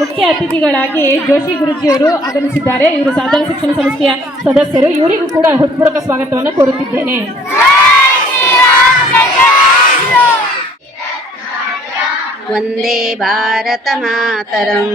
ಮುಖ್ಯ ಅತಿಥಿಗಳಾಗಿ ಜೋಶಿ ಗುರುಜಿಯವರು ಆಗಮಿಸಿದ್ದಾರೆ. ಇವರು ಸಾಧನ ಶಿಕ್ಷಣ ಸಂಸ್ಥೆಯ ಸದಸ್ಯರು. ಇವರಿಗೂ ಕೂಡ ಹೃತ್ಪೂರ್ವಕ ಸ್ವಾಗತವನ್ನು ಕೋರುತ್ತಿದ್ದೇನೆ. ವಂದೇ ಭಾರತ ಮಾತರಂ.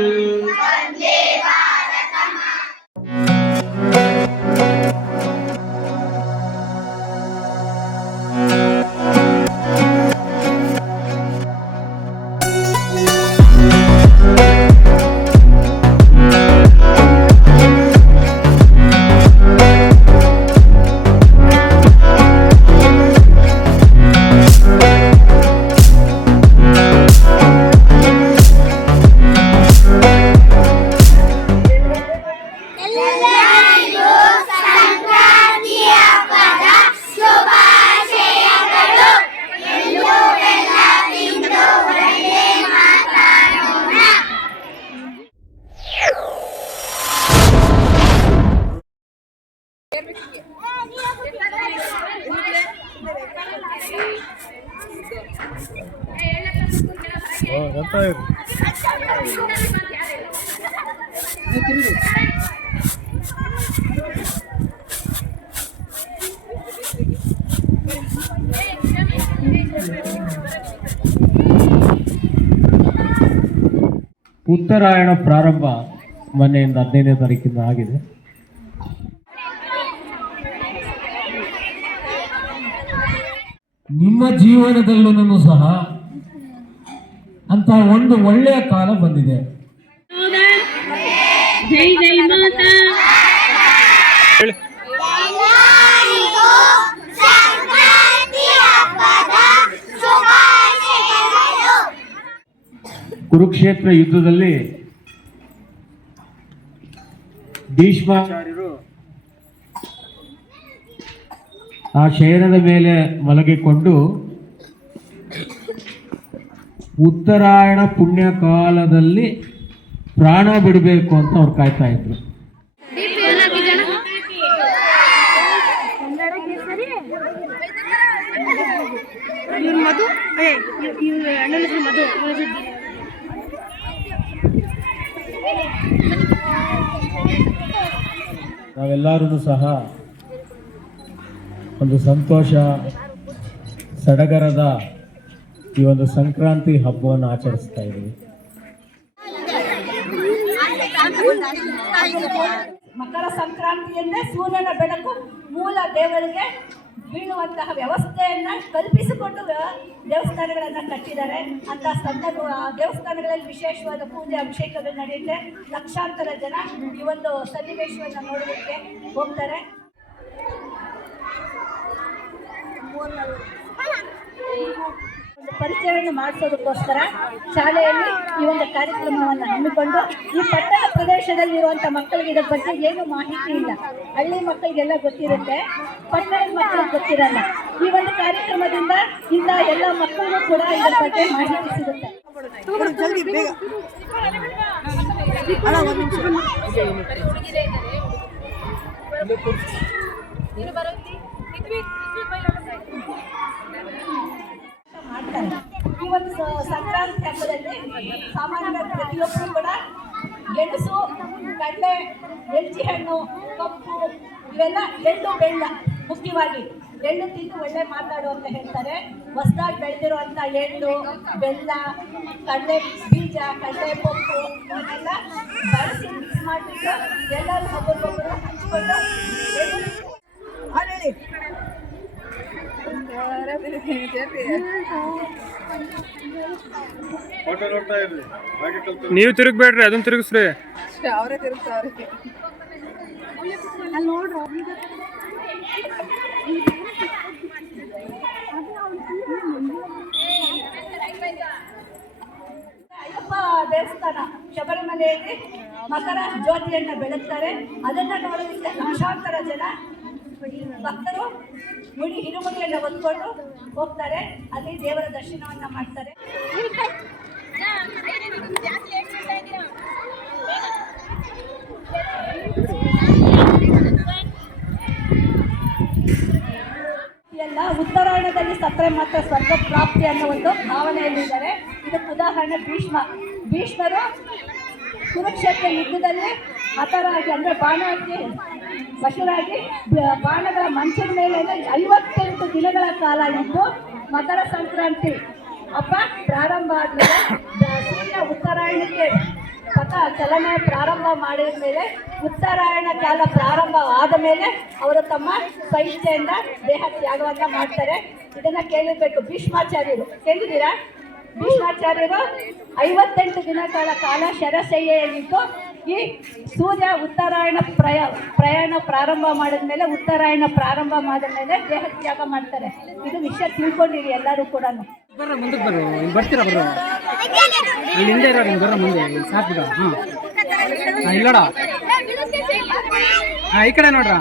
ಉತ್ತರಾಯಣ ಪ್ರಾರಂಭ ಮೊನ್ನೆಯಿಂದ 15ನೇ ತಾರೀಕಿಂದ ಆಗಿದೆ. ನಿಮ್ಮ ಜೀವನದಲ್ಲೂ ಸಹ ಅಂತ ಒಂದು ಒಳ್ಳೆಯ ಕಾಲ ಬಂದಿದೆ. ಜೈ ಜೈ ಮಾತಾ. ಕುರುಕ್ಷೇತ್ರ ಯುದ್ಧದಲ್ಲಿ ಭೀಷ್ಮಾಚಾರ್ಯರು ಆ ಶಯನದ ಮೇಲೆ ಮಲಗಿಕೊಂಡು ಉತ್ತರಾಯಣ ಪುಣ್ಯಕಾಲದಲ್ಲಿ ಪ್ರಾಣ ಬಿಡಬೇಕು ಅಂತ ಅವ್ರು ಕಾಯ್ತಾ ಇದ್ರು. ನಾವೆಲ್ಲರೂ ಸಹ ಒಂದು ಸಂತೋಷ ಸಡಗರದ ಈ ಒಂದು ಸಂಕ್ರಾಂತಿ ಹಬ್ಬವನ್ನು ಆಚರಿಸ್ತಾ ಇದ್ದೀವಿ. ಮಕರ ಸಂಕ್ರಾಂತಿಯನ್ನೇ ಸೂರ್ಯನ ಬೆಳಕು ಮೂಲ ದೇವರಿಗೆ ಬೀಳುವಂತಹ ವ್ಯವಸ್ಥೆಯನ್ನ ಕಲ್ಪಿಸಿಕೊಂಡು ದೇವಸ್ಥಾನಗಳನ್ನ ಕಟ್ಟಿದ್ದಾರೆ. ಅಂತ ಸಂದರ್ಭ ದೇವಸ್ಥಾನಗಳಲ್ಲಿ ವಿಶೇಷವಾದ ಪೂಜೆ ಅಭಿಷೇಕಗಳು ನಡೆಯುತ್ತೆ. ಲಕ್ಷಾಂತರ ಜನ ಈ ಒಂದು ಸನ್ನಿವೇಶವನ್ನು ನೋಡೋದಕ್ಕೆ ಹೋಗ್ತಾರೆ. ಪರಿಚಯವನ್ನು ಮಾಡಿಸೋದಕ್ಕೋಸ್ಕರ ಶಾಲೆಯಲ್ಲಿ ಈ ಒಂದು ಕಾರ್ಯಕ್ರಮವನ್ನು ಹಮ್ಮಿಕೊಂಡು ಈ ಪಟ್ಟಣ ಪ್ರದೇಶದಲ್ಲಿರುವಂಥ ಮಕ್ಕಳಿಗೆ ಇದರ ಬಗ್ಗೆ ಏನು ಮಾಹಿತಿ ಇಲ್ಲ. ಹಳ್ಳಿ ಮಕ್ಕಳಿಗೆಲ್ಲ ಗೊತ್ತಿರುತ್ತೆ, ಪಟ್ಟಣದ ಮಕ್ಕಳಿಗೆ ಗೊತ್ತಿರಲ್ಲ. ಈ ಒಂದು ಕಾರ್ಯಕ್ರಮದಿಂದ ಇಂದ ಎಲ್ಲ ಮಕ್ಕಳಿಗೂ ಕೂಡ ಇದರ ಬಗ್ಗೆ ಮಾಹಿತಿ ಸಿಗುತ್ತೆ. ಮಾಡ್ತಾರೆ. ಈ ಒಂದು ಸಂಕ್ರಾಂತಿ ಹಬ್ಬದಲ್ಲಿ ಸಾಮಾನ್ಯವಾಗಿ ಪ್ರತಿಯೊಬ್ಬರು ಕೂಡ ಗೆಣಸು, ಕಡಲೆ, ಎಲ್ಚಿ ಹಣ್ಣು, ಕಪ್ಪು ಇವೆಲ್ಲ ಎಳ್ಳು, ಬೆಲ್ಲ, ಮುಖ್ಯವಾಗಿ ಎಳ್ಳು ತಿಂದು ಒಳ್ಳೆ ಮಾತಾಡು ಅಂತ ಹೇಳ್ತಾರೆ. ಹೊಸದಾಗಿ ಬೆಳೆದಿರುವಂಥ ಎಳ್ಳು, ಬೆಲ್ಲ, ಕಡಲೆ ಬೀಜ, ಕಡಲೆ ಪಪ್ಪು ಇವನ್ನೆಲ್ಲ ಬಳಸಿ ಮಿಕ್ಸ್ ಮಾಡಿಬಿಟ್ಟು ಎಲ್ಲರೂ ಒಬ್ಬರಿಗೊಬ್ಬರು ಹಂಚ್ಕೊಂಡು ನೀವು ತಿರುಗಬೇಡ್ರಿ, ಅದನ್ನ ತಿರುಗಿಸ್ರಿ. ಅವರೇ ತಿರುಗ್ತಾವ್ರೆ. ಅಲ್ಲಿ ನೋಡ್ರಿ ಅಯ್ಯಪ್ಪ ದೇವಸ್ಥಾನ ಶಬರಿಮಲೆಯಲ್ಲಿ ಮಕರ ಜ್ಯೋತಿಯನ್ನು ಬೆಳಗ್ತಾರೆ. ಅದನ್ನು ನೋಡೋದಕ್ಕೆ ಲಕ್ಷಾಂತರ ಜನ ಭಕ್ತರು ಹಿರುಮುಡಿಯನ್ನು ಹೊತ್ಕೊಂಡು ಹೋಗ್ತಾರೆ. ಅಲ್ಲಿ ದೇವರ ದರ್ಶನವನ್ನು ಮಾಡ್ತಾರೆ. ಎಲ್ಲ ಉತ್ತರಾಯಣದಲ್ಲಿ ಸತ್ತರೆ ಮಾತ್ರ ಸ್ವರ್ಗ ಪ್ರಾಪ್ತಿ ಅನ್ನೋ ಒಂದು ಭಾವನೆಯಲ್ಲಿದ್ದಾರೆ. ಇದಕ್ಕೆ ಉದಾಹರಣೆ ಭೀಷ್ಮರು ಕುರುಕ್ಷೇತ್ರ ಯುದ್ಧದಲ್ಲಿ ಹತರಾಗಿ ಅಂದರೆ ಬಾಣ ಹಾಕಿ ವಶರಾಗಿ ಬಾಣಗಳ ಮಂಚದ ಮೇಲೆ 58 ದಿನಗಳ ಕಾಲ ಇದ್ದು ಮಕರ ಸಂಕ್ರಾಂತಿ ಹಬ್ಬ ಪ್ರಾರಂಭ ಆದಮೇಲೆ ಸೂರ್ಯ ಉತ್ತರಾಯಣಕ್ಕೆ ಪಥ ಚಲನೆ ಪ್ರಾರಂಭ ಮಾಡಿದ ಮೇಲೆ ಉತ್ತರಾಯಣ ಕಾಲ ಪ್ರಾರಂಭ ಆದ ಮೇಲೆ ಅವರು ತಮ್ಮ ಸಹಿಷ್ಣೆಯಿಂದ ದೇಹ ತ್ಯಾಗವನ್ನು ಮಾಡ್ತಾರೆ. ಇದನ್ನ ಕೇಳಿರ್ಬೇಕು. ಭೀಷ್ಮಾಚಾರ್ಯರು ಕೇಳಿದ್ದೀರಾ? ಭೀಷ್ಮಾಚಾರ್ಯರು 58 ದಿನಗಳ ಕಾಲ ಶರಶಯ್ಯೆಯಲ್ಲಿದ್ದು ಈ ಸೂರ್ಯ ಉತ್ತರಾಯಣ ಪ್ರಯಾಣ ಪ್ರಾರಂಭ ಮಾಡಿದ ಮೇಲೆ ಉತ್ತರಾಯಣ ಪ್ರಾರಂಭ ಮಾಡಿದ ಮೇಲೆ ದೇಹ ತ್ಯಾಗ ಮಾಡ್ತಾರೆ. ಇದು ವಿಷಯ ತಿಳ್ಕೊಂಡಿರಿ ಎಲ್ಲರೂ ಕೂಡ. ಬರ್ರ ಮುಂದಕ್ಕೆ ಬರ್ರು, ಇಲ್ಲಿ ಬರ್ತೀರಾ ಬರ್ರು, ಇಲ್ಲಿ ಹಿಂದೆ ಇರೋ ನಿಮ್ಗೆ ಬರ್ರ ಮುಂದೆ, ಇಲ್ಲಿ ಸಾಕು ಹಾಂ ಇಲ್ಲೋಡ ಹಾಂ ಈ ಕಡೆ ನೋಡ್ರ.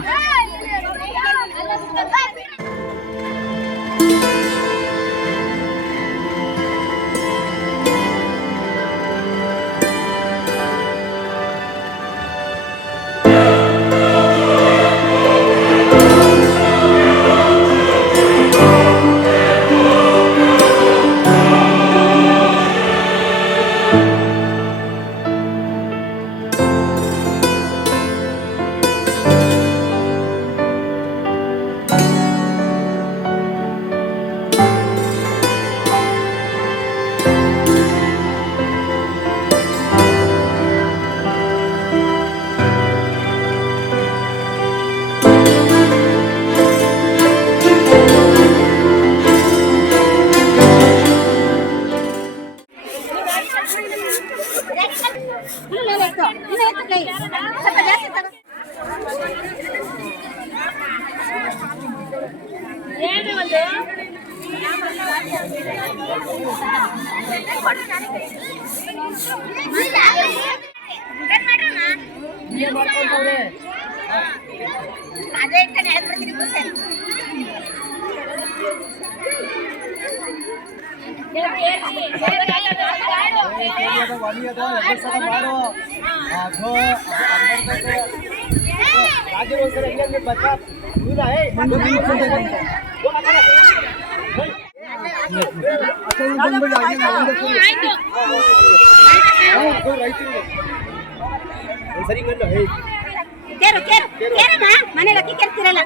ಮನೆಗೆ ಕೇಳ್ತಿರಲ್ಲ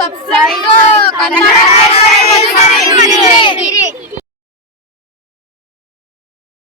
ಸಬ್ಸ್ಕ್ರೈಬ್ ಕನ್ನಡ